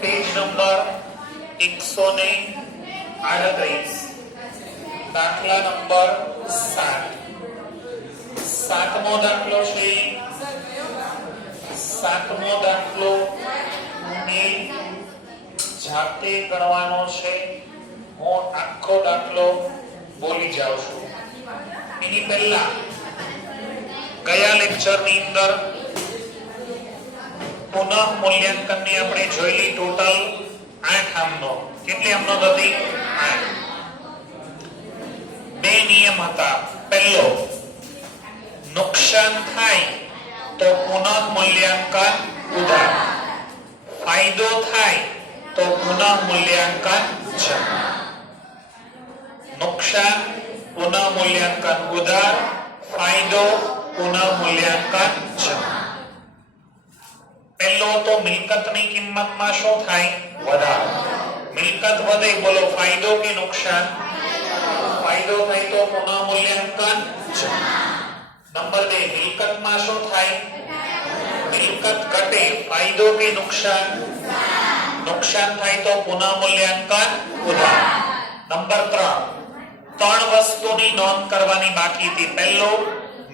Page number 138 દાખલા number 7 સાતમો દાખલો છે સાતમો દાખલો ને જાતે ગણવાનો છે હું આખો દાખલો બોલી જાઉં છું એની પહેલા ગયા લેક્ચર ની અંદર પુનઃ મૂલ્યાંકન ની આપણે જોઈલી ટોટલ 8 આમનો કેટલી આમનો હતી 8 બે નિયમ હતા પહેલો નુકસાન થાય તો પુનઃ મૂલ્યાંકન ઉધાર ફાયદો થાય તો પુનઃ મૂલ્યાંકન જમા નુકસાન પુનઃ મૂલ્યાંકન ઉધાર ફાયદો પુનઃ મૂલ્યાંકન જમા પહેલો તો મિલકતની કિંમતમાં શું થાય વધારો મિલકત વધે બોલો ફાયદો કે નુકસાન ફાયદો થાય તો પુનઃ મૂલ્યાંકન જમા નંબર 2 મિલકતમાં શું થાય મિલકત ઘટે ફાયદો કે નુકસાન નુકસાન થાય તો પુનઃ મૂલ્યાંકન ઉધાર નંબર 3 ત્રણ વસ્તુની નોંધ કરવાની બાકી હતી પહેલો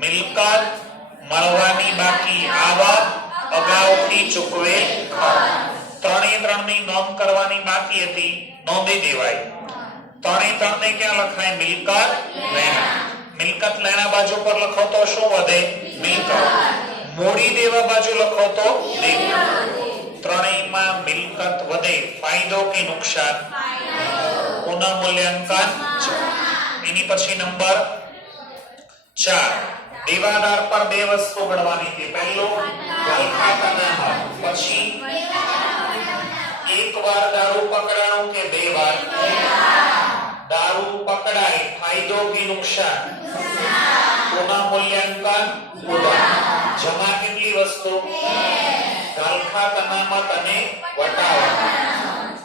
મિલકત મળવાની બાકી આવક અગાઉથી ચૂકવે ત્રણની નોંધ કરવાની બાકી હતી નોંધી દેવાય ત્રણે ક્યાં લખાય મિલકત લેણા મિલકત લેણા બાજુ પર લખો તો શું વધે મિલકત મૂડી દેવા બાજુ લખો તો દેવું ત્રણેયમાં મિલકત વધે ફાયદો કે નુકસાન પુનઃ મૂલ્યાંકન એની પછી નંબર 4 દેવાદાર પર બે વસ્તુ ગણવાની હતી પહેલો ગલખા કનામત પછી એક વાર દારૂ પકડાણું કે બે વાર દારૂ પકડાય ફાયદો કે નુકસાન પુનઃ મૂલ્યાંકન ઉધાર જમા કેટલી વસ્તુ ગલખા કનામત અને વટાવો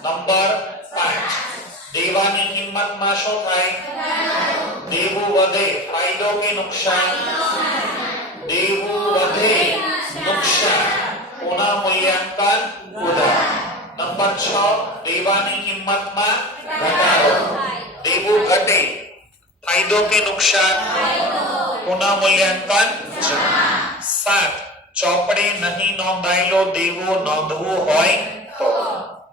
નંબર 5 દેવાની કિંમતમાં શું થાય દેવું વધે ફાયદો કે નુકસાન દેવું વધે નુકસાન પુનઃ મૂલ્યાંકન ઉધાર નંબર 6 દેવાની કિંમતમાં ઘટાડો દેવું ઘટે ફાયદો કે નુકસાન પુનઃ મૂલ્યાંકન જમા 7 ચોપડે નહીં નોંધાયેલો દેવું નોંધવું હોય તો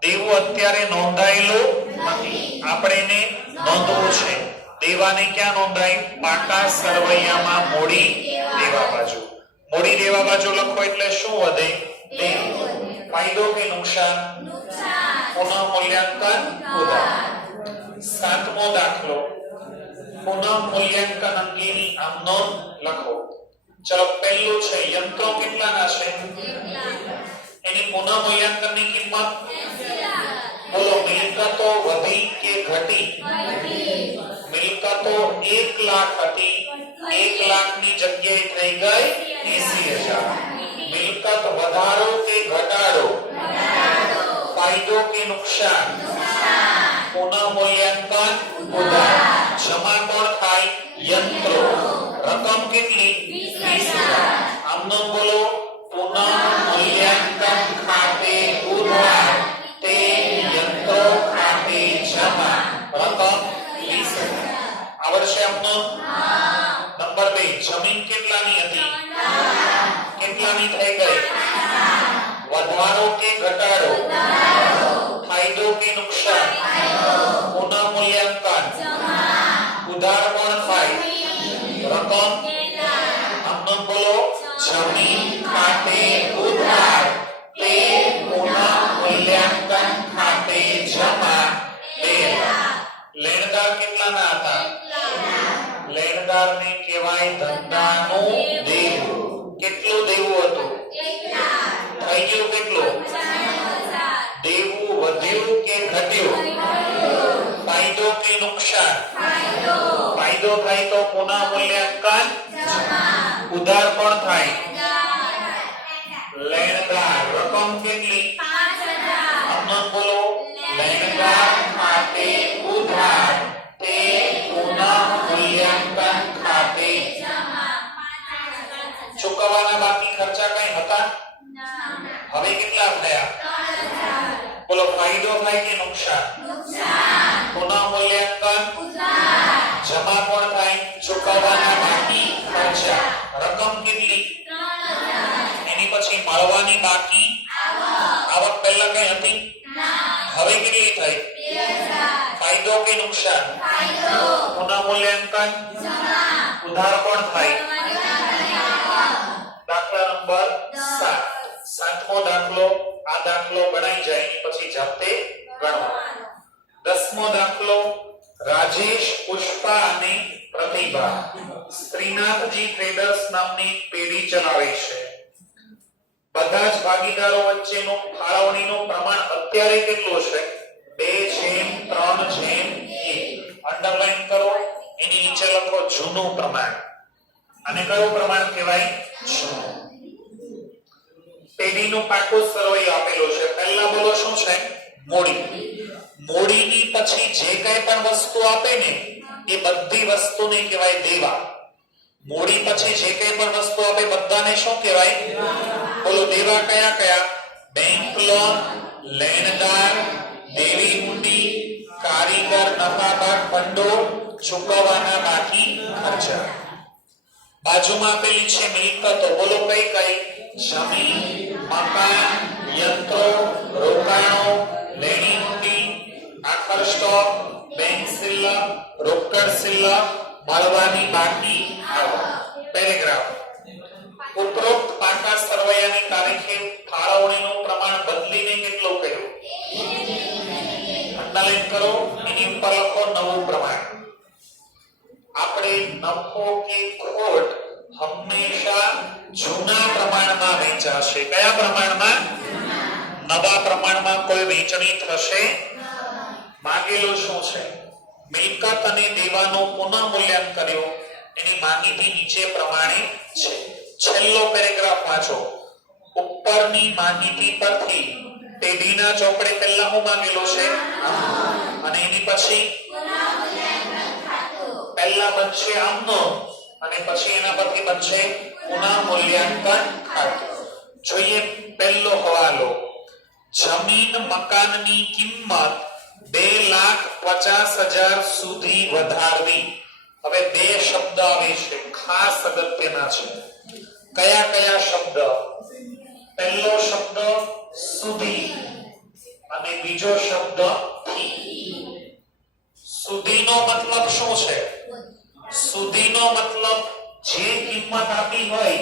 દેવું અત્યારે નોંધાયેલું નથી આપણે નોંધવું છે દેવાને ક્યાં નોંધાય પાકા સરવૈયામાં મૂડી દેવા બાજુ મૂડી દેવા બાજુ લખો એટલે શું વધે દેવું ફાયદો કે નુકસાન પુનઃ મૂલ્યાંકન ઉધાર સાતમો દાખલો પુનઃ મૂલ્યાંકન અંગેની આમ નોંધ લખો ચલો પહેલું છે યંત્રો કેટલાના છે એની પુનઃ મૂલ્યાંકનની કિંમત બોલો મિલકતો વધી કે ઘટી મિલકતો 1 લાખ હતી 1 લાખની જગ્યાએ થઈ ગઈ 80,000 મિલકત વધારો કે ઘટાડો ફાયદો કે નુકસાન પુનઃ મૂલ્યાંકન ઉધાર જમા કોણ થાય યંત્રો રકમ કેટલી 20,000 આમનો બોલો પુનઃ મૂલ્યાંકન ખાતે ઉધાર તે યંત્રો ખાતે જમા રકમ 20,000 આવડશે આપનો નંબર 2 જમીન કેટલાની હતી કેટલાની થઈ ગઈ વધારો કે ઘટાડો ફાયદો કે નુકસાન પુનઃ મૂલ્યાંકન ઉધાર કોણ થાય રકમ આપનો બોલો જમીન ખાતે ઉધાર તે પુનઃ મૂલ્યાંકન ખાતે જમા લેણદાર કેટલાના હતા લેણદારને કહેવાય ધંધાનું દેવું કેટલું દેવું હતું થઈ ગયું કેટલું દેવું વધ્યું કે ઘટ્યું ફાયદો કે નુકસાન ફાયદો થાય તો પુનઃ મૂલ્યાંકન ઉધાર પણ થાય લેણદાર રકમ કેટલી 5,000 આપનો બોલો લેણદાર ખાતે ઉધાર તે પુનઃ મૂલ્યાંકન ખાતે જમા ચૂકવવાના બાકી ખર્ચા કઈ હતા હવે કેટલા થયા 3,000 બોલો ફાયદો થાય કે નુકસાન? પુનઃ મૂલ્યાંકન જમા કોણ થાય? ચૂકવવાના બાકી ખર્ચા. રકમ કેટલી? એની પછી મળવાની બાકી આવક પહેલા કઈ હતી? હવે કેટલી થઈ? ફાયદો કે નુકસાન? પુનઃ મૂલ્યાંકન ઉધાર કોણ થાય? દાખલા નંબર 7. સાતમો દાખલો. આ દાખલો ગણાઈ જાય એની પછી જાતે ગણવાનો. 10મો દાખલો. રાજેશ, પુષ્પા અને પ્રતિભા શ્રીનાથજી ટ્રેડર્સ નામની પેઢી ચલાવે છે. બધા જ ભાગીદારો વચ્ચેનું ફાળવણીનું પ્રમાણ અત્યારે કેટલું છે? 2:3:1. અંડરલાઈન કરો. એની નીચે લખો જૂનું પ્રમાણ. અને કયું પ્રમાણ કહેવાય? જૂનું. પેઢીનું પાકું સરવૈયું આપેલું છે. પહેલા બોલો શું છે? મૂડી. મૂડીની પછી જે કઈ પણ વસ્તુ આપે ને એ બધી વસ્તુને કહેવાય દેવા. મૂડી પછી જે કઈ પણ વસ્તુ આપે બધાને શું કહેવાય? બોલો દેવા કયા કયા? બેંક લોન, લેણદાર, દેવી હુંડી, કારીગર નફાભાગ ભંડોળ, ચૂકવવાના બાકી ખર્ચા. બાજુમાં આપેલી છે મિલકતો. બોલો કઈ કઈ? જમીન, મકાન, યંત્રો, રોકાણો, લેણી હુંડી, આખર સ્ટોક, બેંક શિલ્લક, રોકડ શિલ્લક, મળવાની બાકી આવક. પેરેગ્રાફ. ઉપરોક્ત પાકા સરવૈયાની તારીખે ફાળવણીનું પ્રમાણ બદલીને કેટલું કર્યું? અંડરલાઈન કરો. એની ઉપર લખો નવું પ્રમાણ. આપણે નફો કે ખોટ હંમેશા જૂના પ્રમાણમાં વેચાશે. કયા પ્રમાણમાં? નવા પ્રમાણમાં કોઈ વેચણી થશે. માંગેલું શું છે? મિલકત અને દેવાનું પુનઃ મૂલ્યાંકન કર્યું. એની માહિતી નીચે પ્રમાણે છે. છેલ્લો પેરેગ્રાફ વાંચો. ઉપરની માહિતી પરથી પેઢીના ચોપડે પહેલા હું માંગેલું છે અને એની પછી પહેલા બનશે આમનો અને પછી એના પરથી બનશે પુનઃ મૂલ્યાંકન ખાતું. જોઈએ પહેલો હવાલો. જમીન મકાનની કિંમત 2,50,000 સુધી વધારવી. હવે બે શબ્દ આવે છે, ખાસ અગત્યના છે. કયા કયા શબ્દ? પહેલો શબ્દ સુધી અને બીજો શબ્દ થી. સુધીનો મતલબ શું છે? સુધીનો મતલબ જે કિંમત આપી હોય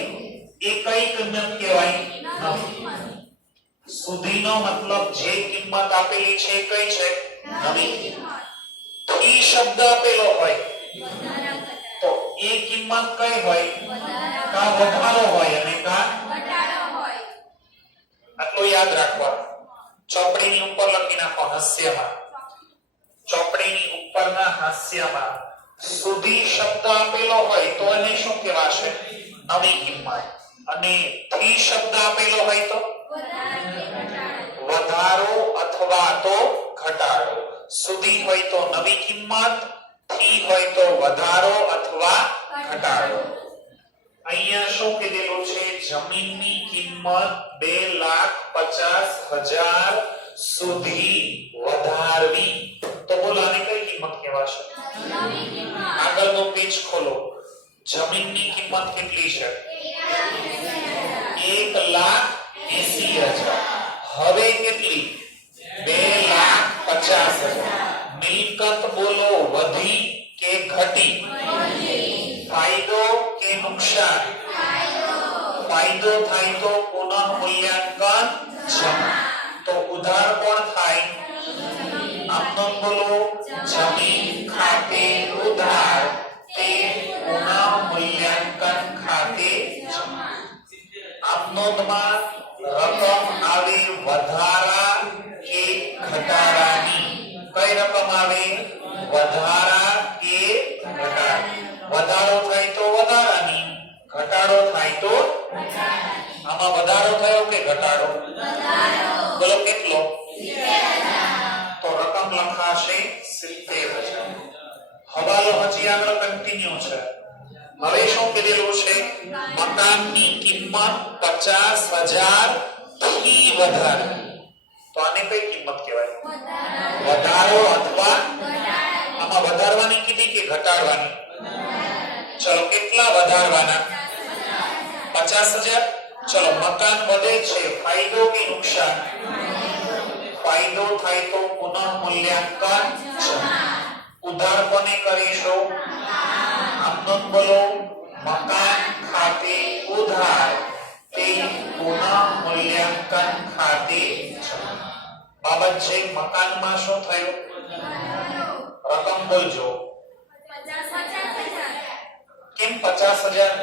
એ કઈ કિંમત કહેવાય? નવી. સુધીનો મતલબ જે કિંમત આપેલી છે કઈ છે? નવી. થી શબ્દ આપેલો હોય તો એ કિંમત કઈ હોય? કા વધારો હોય અને કા ઘટાડો હોય. આટલું યાદ રાખવાનું. ચોપડીની ઉપર લખી નાખો હાસ્યમાં. ચોપડીની ઉપરના હાસ્યમાં સુધી શબ્દ આપેલો હોય તો એને શું કહેવાશે? નવી કિંમત. અને થી શબ્દ આપેલો હોય તો વધારો અથવા તો ઘટાડો. સુધી હોય તો નવી કિંમત, થી હોય તો વધારો અથવા ઘટાડો. અહીંયા શું કીધેલું છે? જમીનની કિંમત 2,50,000 સુધી વધારવી. તો બોલો આને કઈ કિંમત કહેવાશે? નવી કિંમત. આગળનો પેજ ખોલો. જમીનની કિંમત કેટલી છે? 1,80,000. હવે કેટલી? 2,50,000. મિલકત બોલો વધી કે ઘટી? ફાયદો કે નુકસાન? ફાયદો થાય તો પુનઃ મૂલ્યાંકન જમા. તો ઉધાર કોણ થાય? આમનો બોલો જમીન ખાતે ઉધાર તે પુનઃ મૂલ્યાંકન ખાતે જમા. આમનોંધમાં રકમ આવે વધારા કે ઘટાડાની? કઈ રકમ આવે? વધારા કે ઘટાડાની? વધારો થાય તો વધારાની, ઘટાડો થાય તો ઘટાડાની. આમાં વધારો થયો કે ઘટાડો? વધારો. બોલો કેટલો? 70,000. તો રકમ લખાશે 70,000. હવાલો હજી આગળ કન્ટિન્યુ છે. હવે શું કીધેલું છે? મકાનની કિંમત 50,000 થી વધારવી. તો આને કઈ કિંમત કહેવાય? વધારો અથવા આમાં વધારવાની કીધી કે ઘટાડવાની? ચલો કેટલા વધારવાના? 50,000. ચલો મકાન વધે છે, ફાયદો કે નુકસાન? ફાયદો થાય તો પુનઃ મૂલ્યાંકન ઉધાર કોને કરીશું? આમનો બોલો. મકાન ખાતે ઉધાર તે પુનઃ મૂલ્યાંકન ખાતે બાબત છે. મકાનમાં શું થયું? રકમ બોલજો. કેમ 50,000?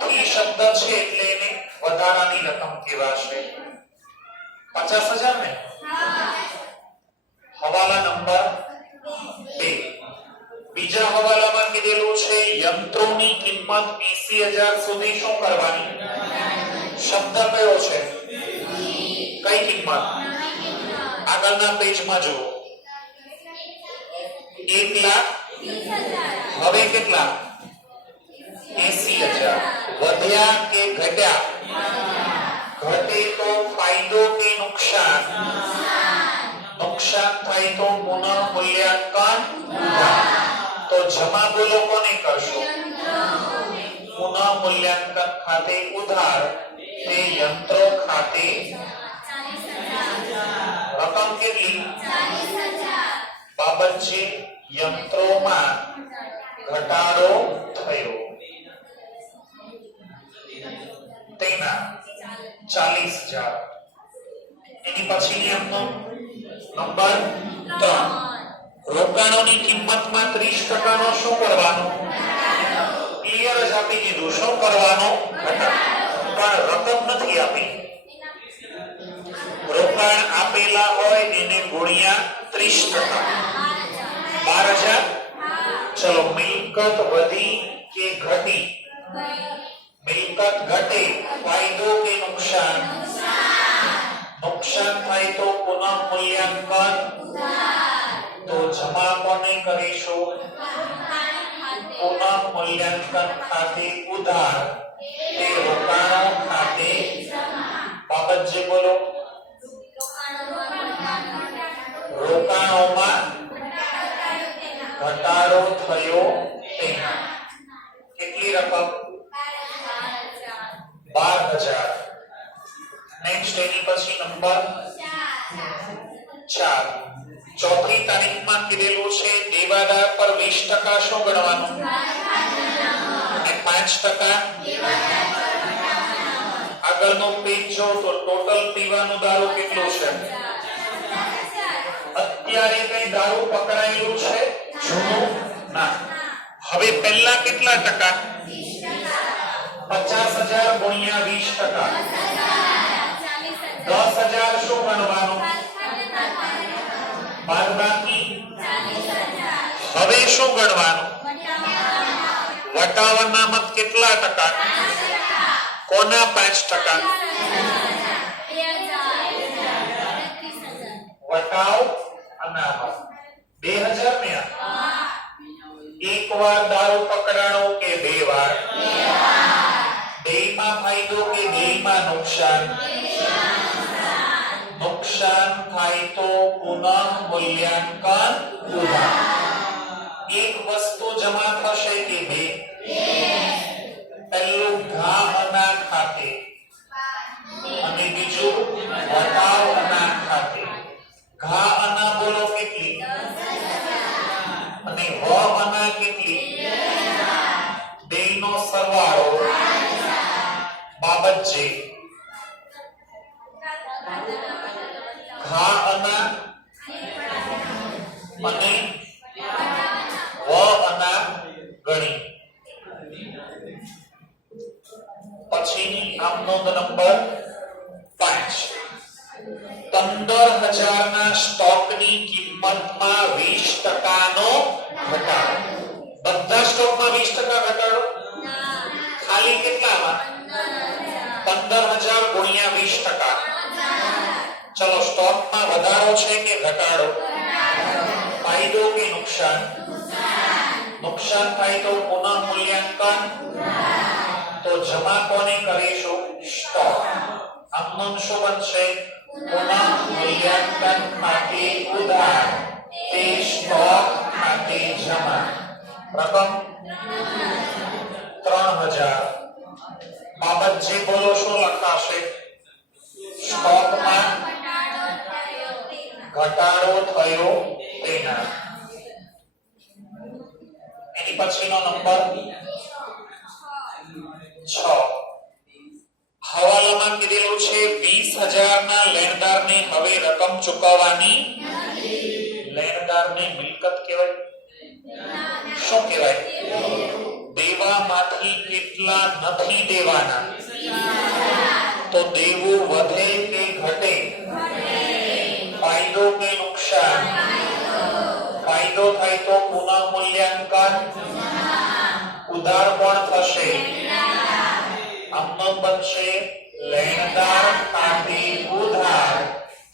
થી શબ્દ છે એટલે એને વધારાની રકમ કહેવાશે. 50,000 ને? હવાલા નંબર 2. બીજા હવાલામાં કીધેલું છે યંત્રોની કિંમત 80,000 સુધી શું કરવાની? શબ્દ કયો છે? કઈ કિંમત? આગળના પેજમાં જુઓ. 1,20,000. હવે કેટલા? 80,000. વધ્યા કે ઘટ્યા? ઘટે તો ફાયદો કે નુકસાન? નુકસાન થાય તો પુનઃ મૂલ્યાંકન ઉધાર. તો જમા બોલો કોને કરશો? પુનઃ મૂલ્યાંકન ખાતે ઉધાર તે યંત્રો ખાતે રકમ કેટલી? 40,000. બાબત છે યંત્રોમાં ઘટાડો થયો તેના 40,000. એની પછીની આપનો નંબર 3. રોકાણોની કિંમતમાં 30% નો શું કરવાનો? ક્લિયર જ આપી દીધું. શું કરવાનો? ઘટાડો. પણ રકમ નથી આપી. રોકાણ આપેલા હોય એને ગુણ્યા 30%. 12,000. ચલો મિલકત વધી કે ઘટી? મિલકત ઘટે ફાયદો કે નુકસાન? નુકસાન થાય તો પુનઃ મૂલ્યાંકન તો જમા કોને કરીશું? પુનઃ મૂલ્યાંકન ખાતે ઉધાર તે રોકાણો ખાતે બાબત જે બોલો. રોકાણોમાં ઘટાડો થયો તેના કેટલી રકમ? 12,000. નેક્સ્ટ એની પછી નંબર 4. ચોથી તારીખમાં કીધેલું છે દેવાદાર પર 20% શું ગણવાનું? અને 5% આગળનો પેજ જો તો ટોટલ પીવાનું દારૂ કેટલું છે? અત્યારે કઈ દારૂ પકડાયેલું છે? જૂનું? ના. હવે પહેલા કેટલા ટકા? 50,000 ગુણ્યા 20%. 10,000 શું ગણવાનું? બાદબાકી. હવે શું ગણવાનું? વટાવના મત કેટલા ટકા? કોના 5%? વટાવ અનામત 2,000 ને? એક વાર દારૂ પકડાણો કે 2 વાર? 2 માં ફાયદો કે 2 માં નુકસાન? નુકસાન થાય તો પુનઃ મૂલ્યાંકન ઉધાર. એક વસ્તુ જમા થશે કે 2? પહેલું ઘા અના ખાતે અને બીજું વટાવ અના ખાતે. ઘા અના બોલો કેટલી? અને વ અના કેટલી? 2 નો સરવાળો બાબત છે ઘા અના અને વ અના ગણી. પછીની આમ નોંધ નંબર 5. 15,000 ના સ્ટોકની કિંમતમાં 20% નો ઘટાડો. બધા સ્ટોકમાં 20% ઘટાડો? ખાલી કેટલામાં? 15,000 ગુણ્યા 20%. ચલો સ્ટોકમાં વધારો છે કે ઘટાડો? ફાયદો કે નુકસાન? નુકસાન થાય તો પુનઃ મૂલ્યાંકન તો જમા કોને કરીશું? સ્ટોક. આમનો શું બનશે? પુનઃમૂલ્યાંકન ખાતે ઉધાર તે સ્ટોક ખાતે જમા. રકમ 3000. બાબતજી બોલો શું લખાશે? સ્ટોકમાં ઘટાડો થયો તેના. એની પછીનો નંબર 6. હવાલામાં કીધેલું છે 20000 ના લેણદારને હવે રકમ ચૂકવવાની નથી. લેણદારને મિલકત કહેવાય? શું કહેવાય? દેવામાંથી કેટલા નથી દેવાના? તો દેવું વધે કે ઘટે? ફાયદો કે નુકસાન? ફાયદો થાય તો પુનઃમૂલ્યાંકન, ઉધાર પણ થશે. આમનો બનશે લેણદાર ખાતે ઉધાર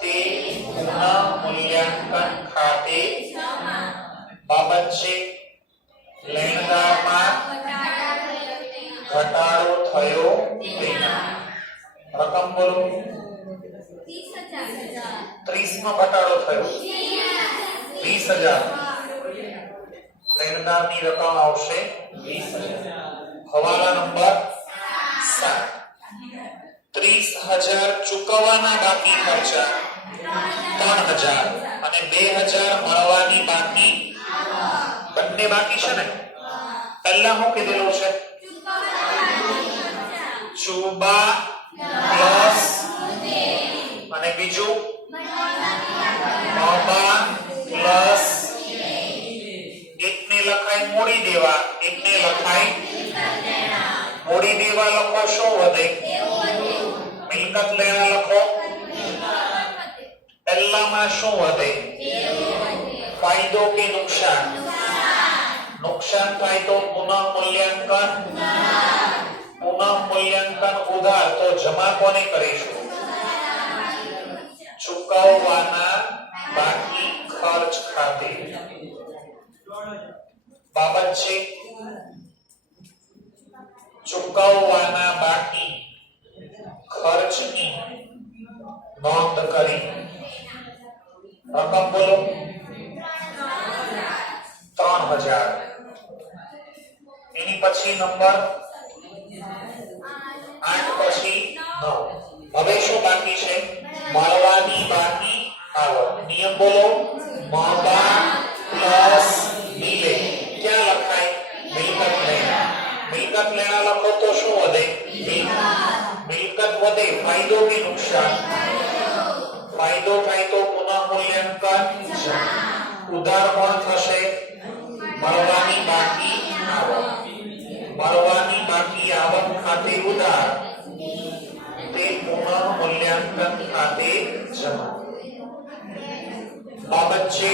તે પુનઃમૂલ્યાંકન ખાતે જમા. બાબત છે લેણદારમાં ઘટાડો થયો તેના. રકમ બોલો. 30 માં ઘટાડો થયો 20000. લેણદારની રકમ આવશે 20000. હવાલા નંબર 7. 30000 ચૂકવવાના બાકી ખર્ચા 3000 અને 2000 મળવાની બાકી. બંને બાકી છે ને? પહેલા હું કીધેલું છે? ચુબા પ્લસ અને બીજું બાબા પ્લસ. એકને લખાય મૂડી દેવા, એકને લખાય મૂડી દેવા. લખો શું વધે? મિલકત લેણા લખો. પહેલામાં શું વધે? ફાયદો કે નુકસાન? નુકસાન થાય તો પુનઃમૂલ્યાંકન, પુનઃમૂલ્યાંકન ઉધાર તો જમા કોને કરીશું? ચૂકવવાના બાકી ખર્ચ ખાતે. બાબત છે ચૂકવવાના બાકી ખર્ચની નોંધ કરી. રકમ બોલો. 3000. એની પછી નંબર 8 પછી 9. હવે શું બાકી છે? મળવાની બાકી આવક. નિયમ બોલો. મળવા પ્લસ મિલે. ક્યાં લખાય? મિલકત લેણા. મિલકત લેણા લખો તો શું વધે? મિલકત વધે. ફાયદો કે નુકસાન? ફાયદો થાય તો પુનઃમૂલ્યાંકન, ઉધાર પણ થશે. મળવાની બાકી આવક. મળવાની બાકી આવક ખાતે ઉધાર તે પુનઃમૂલ્યાંકન ખાતે જમા. બાબત છે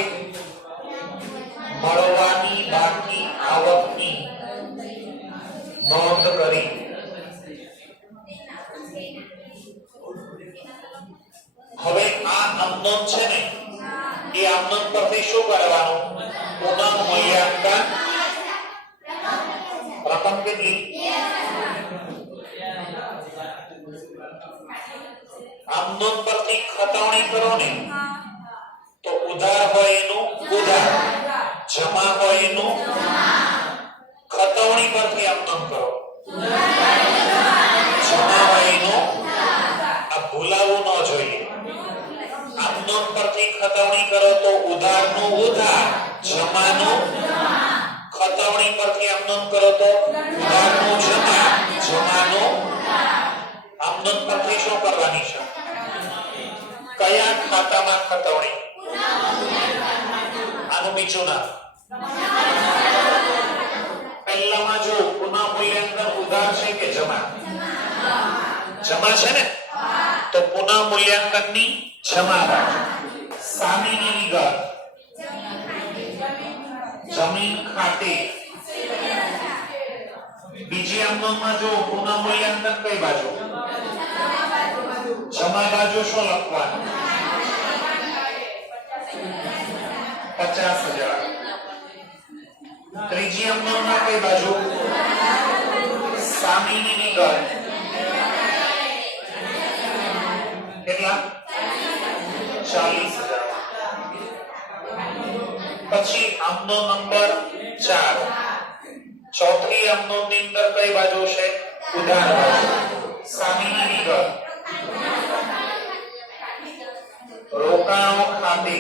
મળવાની બાકી આવકની નોંધ કરી. હવે આ આમનોંધ છે ને, એ આમનોંધ પરથી શું કરવાનું? પુનઃમૂલ્યાંકન. રકમ કેટલી? આમનોંધ પરથી ખતવણી કરો ને તો ઉધાર હોય એનું ઉધાર, જમા હોય એનું ખતવણી પરથી આમનોંધ કરો. જમા હોય એનું. આ ભૂલાવું ન જોઈએ. આમનોંધ પરથી ખતવણી કરો તો ઉધારનું ઉધાર, જમાનું. ખતવણી પરથી આમનોંધ કરો તો ઉધારનું જમા, જમાનું. આમનોંધ પરથી શું કરવાની છે? કયા ખાતામાં ખતવણી? આનું બીજું નામ. પહેલામાં જો પુનઃમૂલ્યાંકન ઉધાર છે કે જમા? જમા છે ને, તો પુનઃમૂલ્યાંકનની જમા બાજુ. સામેની વિગત જમીન ખાતે. બીજી આમનોંધમાં જો પુનઃમૂલ્યાંકન કઈ બાજુ? જમા બાજુ. શું લખવાનું? 50000. ત્રીજી આમનોંધમાં કઈ બાજુ? સામેની વિગત કેટલા? 50000. પછી આમનો નંબર 4 ચોથી આમનો ની અંદર કઈ બાજુ છે ઉધાર બાજુ સામેની વિગત રોકાણો ખાતે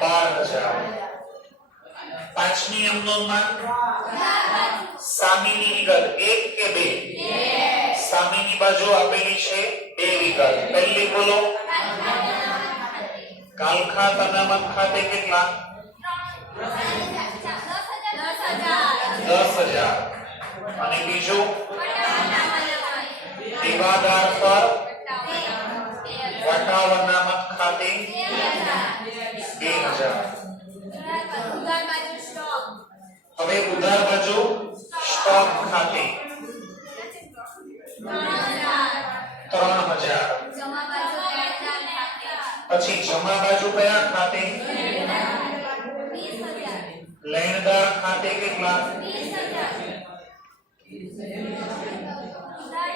12000 પાંચમી આમનોંધમાં સામેની વિગત 1 કે 2 સામેની બાજુ આપેલી છે 2 વિગત પહેલી બોલો કાલખાત અનામત ખાતે કેટલા 10000 અને બીજું દેવાદાર પર વટાવ અનામત ખાતે 2000 હવે ઉધાર બાજુ સ્ટોક ખાતે 3000 પછી જમા બાજુ કયા ખાતે લેણદાર ખાતે કેટલા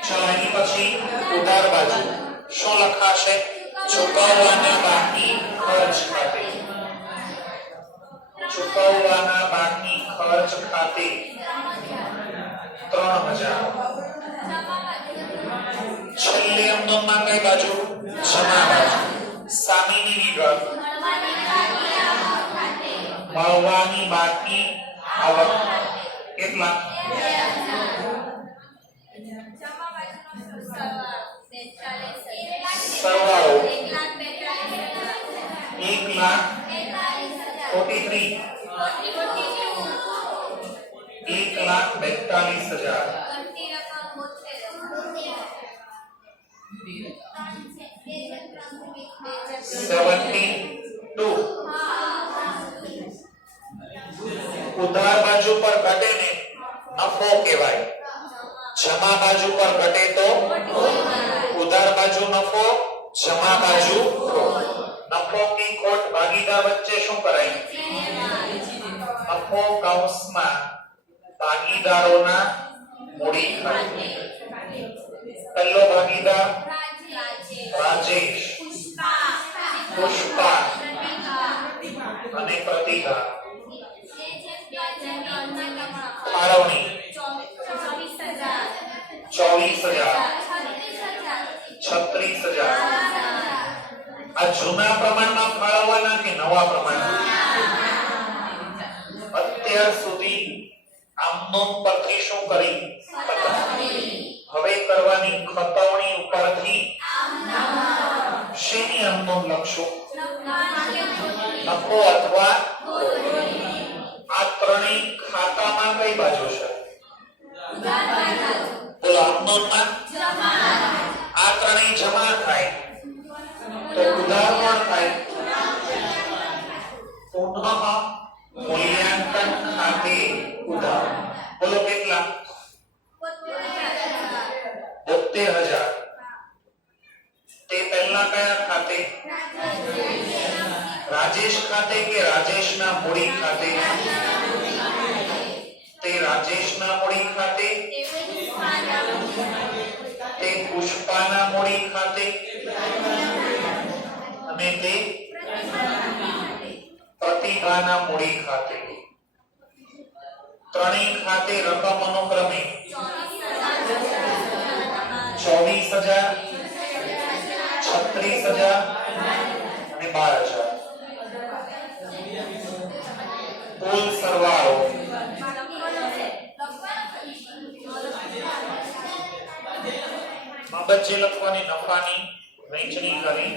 ચલો એની પછી ઉધાર બાજુ શું લખાશે ચૂકવવાના બાકી ખર્ચ ખાતે ચૂકવવાના બાકી ખર્ચ ખાતે 3000 છેલ્લે અમદોમાં કઈ બાજુ જમા બાજુ સામેની વિગત મળવાની બાકી આવક કેટલા સરવાળો 1,42,000 ઉધાર બાજુ પર ઘટે ને નફો કહેવાય જમા બાજુ પર ઘટે તો ઉધાર બાજુ નફો જમા બાજુ નફો की ખોટ ભાગીદાર વચ્ચે શું કરાય નફો કૌંસમાં ભાગીદારોના મૂડી ખાતે પહેલો ભાગીદાર રાજેશ પુષ્પા અને પ્રતિભા ફાળવણી 24000 36000 આ જૂના પ્રમાણમાં ફાળવવાના કે નવા પ્રમાણમાં અત્યાર સુધી આમનોંધ પરથી શું કરી હવે કરવાની ખતવણી ઉપરથી શેની આમનોંધ લખશું નફો અથવા આ ત્રણેય ખાતામાં કઈ બાજુ છે બોલો આમનોંધમાં આ ત્રણેય જમા થાય તો ઉધાર પણ થાય પુનઃ મૂલ્યાંકન ખાતે ઉધાર બોલો કેટલા 72000 તે પહેલા કયા ખાતે રાજેશ ખાતે કે રાજેશના મૂડી ખાતે તે રાજેશના મૂડી ખાતે તે પુષ્પાના મૂડી ખાતે અને તે પ્રતિભાના મૂડી ખાતે ત્રણેય ખાતે રકમ અનુક્રમે 24000 36000 અને 12000 કુલ સરવાળો બાબત જે લખવાની નફાની વહેંચણી કરી